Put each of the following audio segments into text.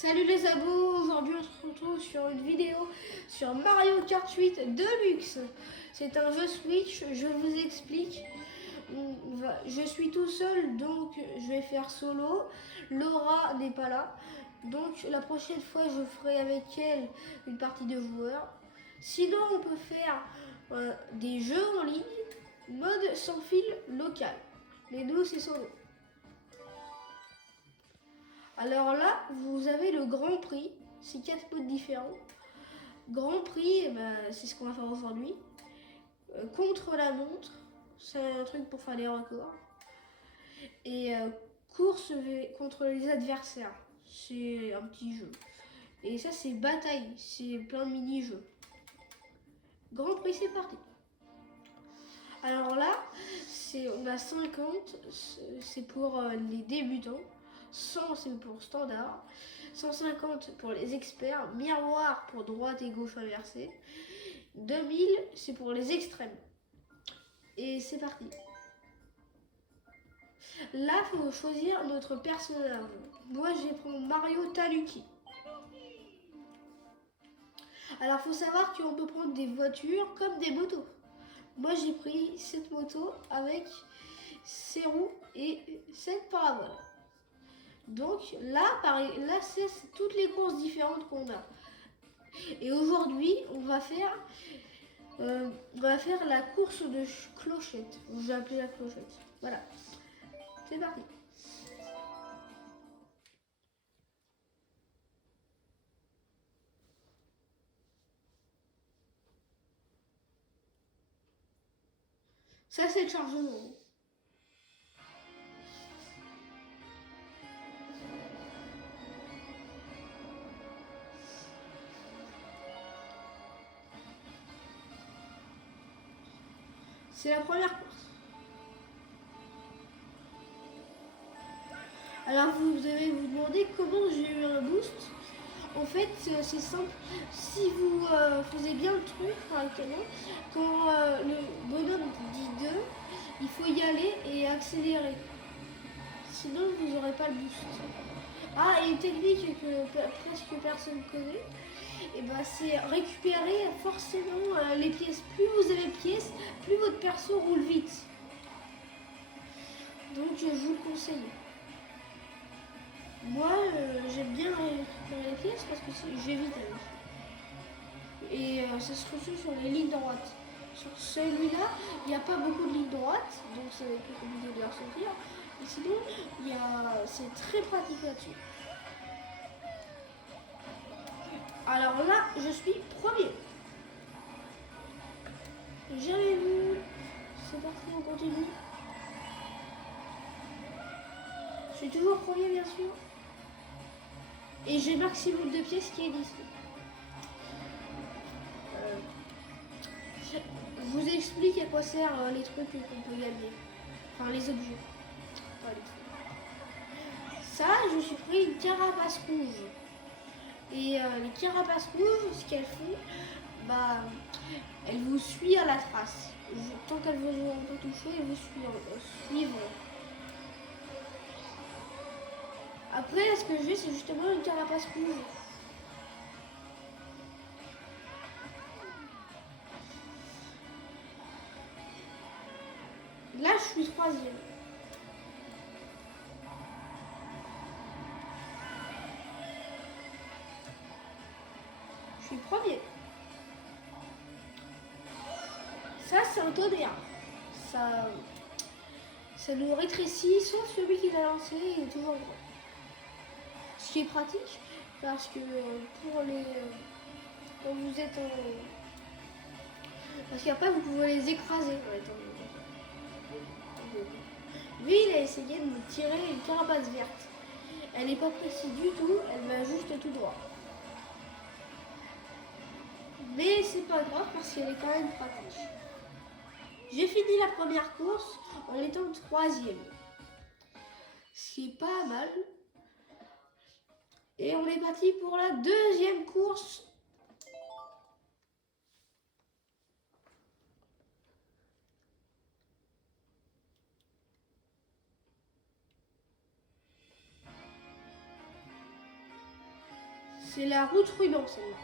Salut les abos, aujourd'hui on se retrouve sur une vidéo sur Mario Kart 8 Deluxe. C'est un jeu Switch, je vous explique. Je suis tout seul donc je vais faire solo. Laura n'est pas là, donc la prochaine fois je ferai avec elle une partie de joueurs. Sinon on peut faire des jeux en ligne, mode sans fil local. Mais nous c'est solo. Alors là, vous avez le Grand Prix, c'est 4 modes différents. Grand Prix, c'est ce qu'on va faire aujourd'hui. Contre la montre, c'est un truc pour faire des records. Et course contre les adversaires, c'est un petit jeu. Et ça, c'est bataille, c'est plein de mini-jeux. Grand Prix, c'est parti. Alors là, on a 50, c'est pour les débutants. 100 c'est pour standard, 150 pour les experts, miroir pour droite et gauche inversée, 2000 c'est pour les extrêmes. Et c'est parti. Là, il faut choisir notre personnage. Moi, je vais prendre Mario Tanuki. Alors, il faut savoir qu'on peut prendre des voitures comme des motos. Moi, j'ai pris cette moto avec ses roues et cette parabole. Donc là, c'est toutes les courses différentes qu'on a. Et aujourd'hui, on va faire la course de clochette. Je vais appeler la clochette. Voilà. C'est parti. Ça, c'est le chargement. C'est la première course. Alors vous allez vous demander comment j'ai eu un boost. En fait, c'est simple. Si vous faisiez bien le truc correctement, quand le bonhomme dit 2, il faut y aller et accélérer. Sinon, vous n'aurez pas le boost. Ah, et une technique que presque personne connaît, et c'est récupérer forcément les pièces. Plus vous avez de pièces, plus votre perso roule vite. Donc je vous le conseille. Moi, j'aime bien récupérer les pièces parce que j'ai vite avec. Et ça se retrouve sur les lignes droites. Sur celui-là, il n'y a pas beaucoup de lignes droites, donc c'est plus compliqué de les ressentir. Et sinon, c'est très pratique là-dessus. Alors là, je suis premier. Jamais vu. C'est parti, on continue. Je suis toujours premier, bien sûr. Et j'ai maximum de pièces qui est 10. Je vous explique à quoi servent les trucs qu'on peut gagner. Enfin, les objets. Pas les trucs. Ça, je me suis pris une carapace rouge. Et les carapaces rouges, ce qu'elles font, elles vous suivent à la trace. Tant qu'elles vous ont pas touché, elles vous suivent. Après, ce que j'ai, c'est justement une carapace rouge. Là, je suis troisième. Je suis premier. Ça, c'est un tonnerre. Ça nous rétrécit, sauf celui qui l'a lancé, il est toujours grand. Ce qui est pratique, parce que pour les... quand vous êtes en... Parce qu'après, vous pouvez les écraser. Lui, il a essayé de me tirer une carapace verte. Elle n'est pas précise du tout, elle va juste tout droit. Mais c'est pas grave parce qu'elle est quand même pratique. J'ai fini la première course en étant troisième. Ce qui est pas mal. Et on est parti pour la deuxième course. C'est la route ruban, celle-là.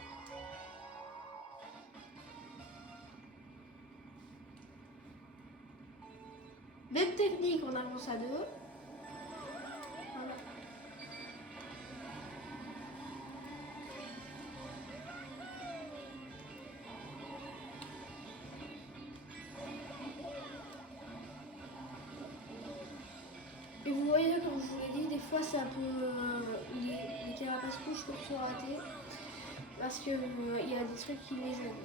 Même technique, on avance à deux. Voilà. Et vous voyez là, comme je vous l'ai dit, des fois ça peut. Les carapaces rouges peuvent se rater. Parce que il y a des trucs qui les aident.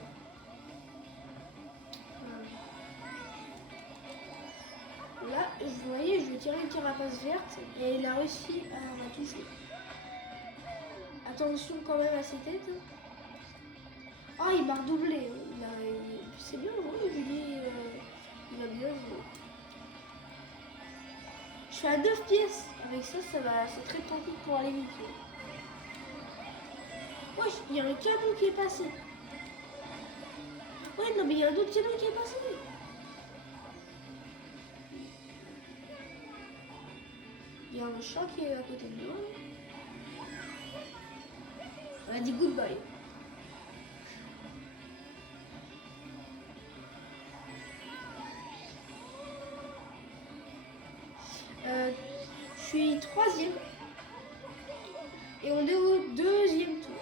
Là, vous voyez, je vais tirer une carapace verte et il a réussi à la toucher. Attention quand même à ses têtes. Ah, il m'a redoublé. C'est bien, oui, je dis, il a bien joué. Je suis à 9 pièces. Avec ça, c'est très pratique pour aller vite. Wesh, il y a un canon qui est passé. Ouais, non, mais il y a un autre canon qui est passé. Il y a un chat qui est à côté de moi. On a dit goodbye. Je suis troisième. Et on est au deuxième tour.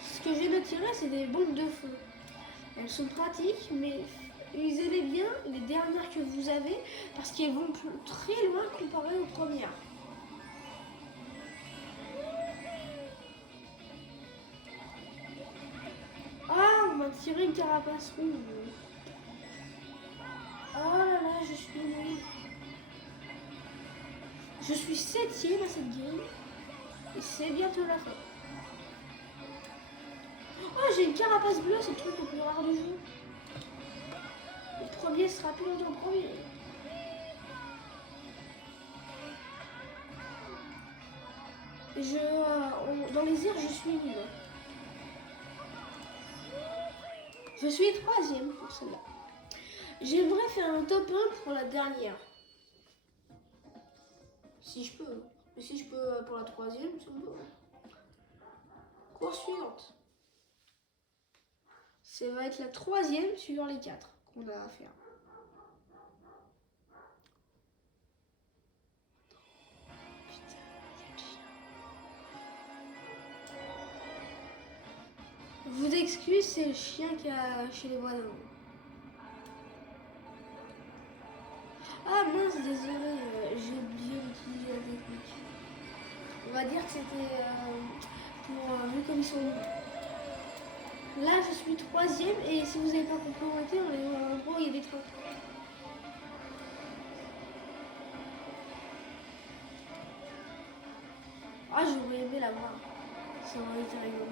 Ce que j'ai de tirer, c'est des bombes de feu. Elles sont pratiques, mais utilisez-les bien, les dernières que vous avez, parce qu'elles vont très loin comparé aux premières. Ah, on m'a tiré une carapace rouge. Oh là là, je suis nulle. Je suis septième à cette game. Et c'est bientôt la fin. Oh, j'ai une carapace bleue, c'est le truc le plus rare du jeu. Le premier sera plus longtemps le premier. Dans les airs, je suis nulle. Je suis troisième pour celle-là. J'aimerais faire un top 1 pour la dernière. Si je peux. Mais si je peux pour la troisième, ça me va. Course suivante. Ça va être la troisième sur les 4 qu'on a à faire. Je vous excuse, c'est le chien qui a chez les voisins. Ah mince, désolé, j'ai oublié d'utiliser la technique. On va dire que c'était pour vu comme ils sont. Là, je suis troisième et si vous n'avez pas compris où on était, on est dans un endroit où il y a des trains. Ah, j'aurais aimé la voir. Ça aurait été rigolo.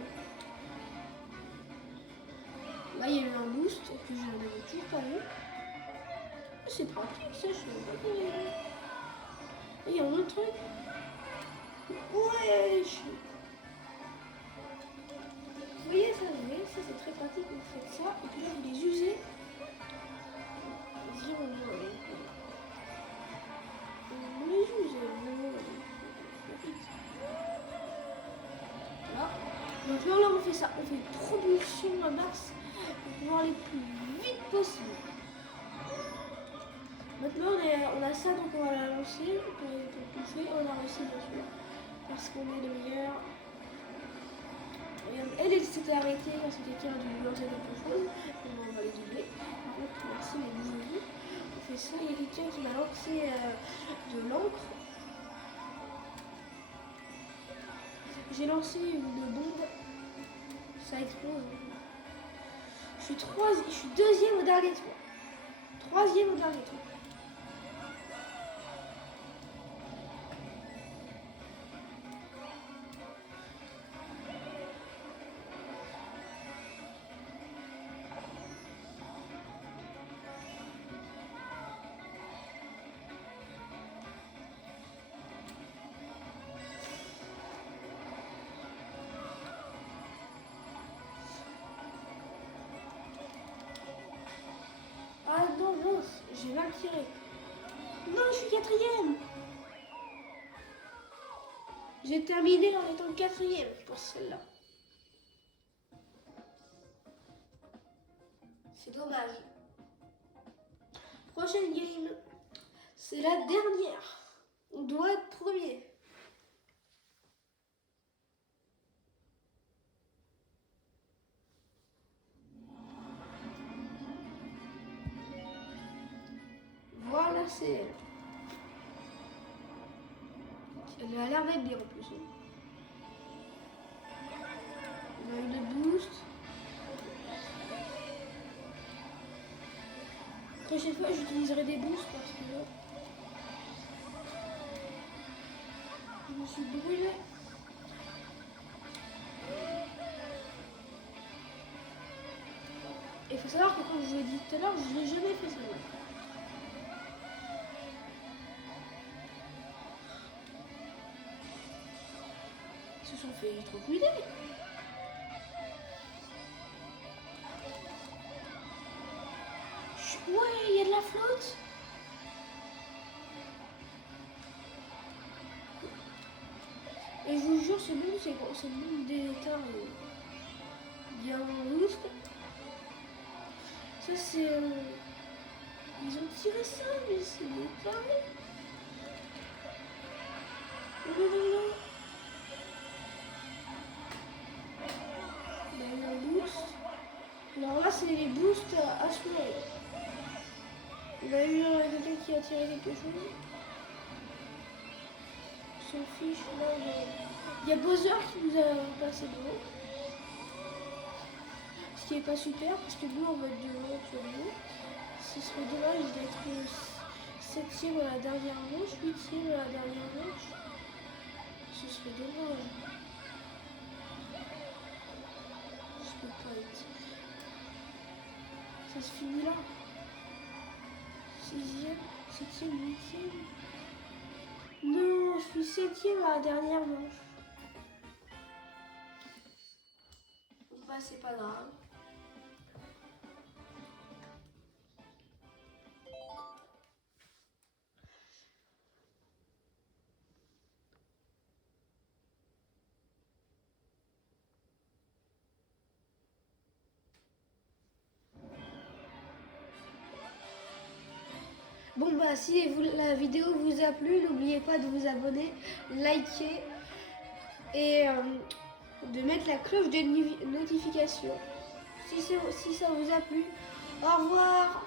Là, il y a eu un boost que je n'avais toujours pas vu. C'est pratique, ça, je sais pas qu'il y a. Et il y a un autre truc. Wesh! Vous voyez ça, c'est très pratique. Vous faites ça et puis là, vous les usez. Vas-y, on les use. Là. Donc là, on fait ça. On fait une propulsion à max pour pouvoir aller le plus vite possible. Maintenant, on a ça, donc on va la lancer pour toucher. On a réussi, bien sûr, parce qu'on est le meilleur. Elle s'était arrêtée quand c'est quelqu'un a dû lancer quelque chose. On va les doubler. Par contre, merci les bisous. On fait ça. Il y a quelqu'un qui m'a lancé de l'encre. J'ai lancé une bombe. Ça explose. Je suis deuxième au dernier tour. Troisième au dernier tour. Ah non, j'ai mal tiré. Non, je suis quatrième. J'ai terminé en étant 4e pour celle-là. C'est dommage. Prochaine game, c'est la dernière. On doit être premier. Voilà, c'est elle. Elle a l'air d'être bien en plus. On a une boost. Prochaine fois, j'utiliserai des boosts parce que là, je me suis brûlé. Et il faut savoir que comme je vous l'ai dit tout à l'heure, je n'ai jamais fait ça. Ils se sont fait trop cuider. Ouais, il y a de la flotte. Et je vous jure, ce monde, c'est le monde des états bien rouge. Ça, c'est... Ils ont tiré ça, mais c'est des tarés. Non, non, non. Il y a eu un boost. Alors là, c'est les boosts à Small. Il y a eu quelqu'un qui a tiré quelque chose. On s'en fiche, là. Il y a Bowser qui nous a passé devant. Ce qui est pas super, parce que nous, on va être devant sur nous. Ce serait dommage d'être 7e à la dernière manche, 8e à la dernière manche. Ce serait dommage. Je peux pas être. Ça se finit là. 6e, 7e, 8e. Non, je suis 7e à la dernière manche. Bah, c'est pas grave. Bon bah si la vidéo vous a plu, n'oubliez pas de vous abonner, liker et de mettre la cloche de notification si ça vous a plu. Au revoir.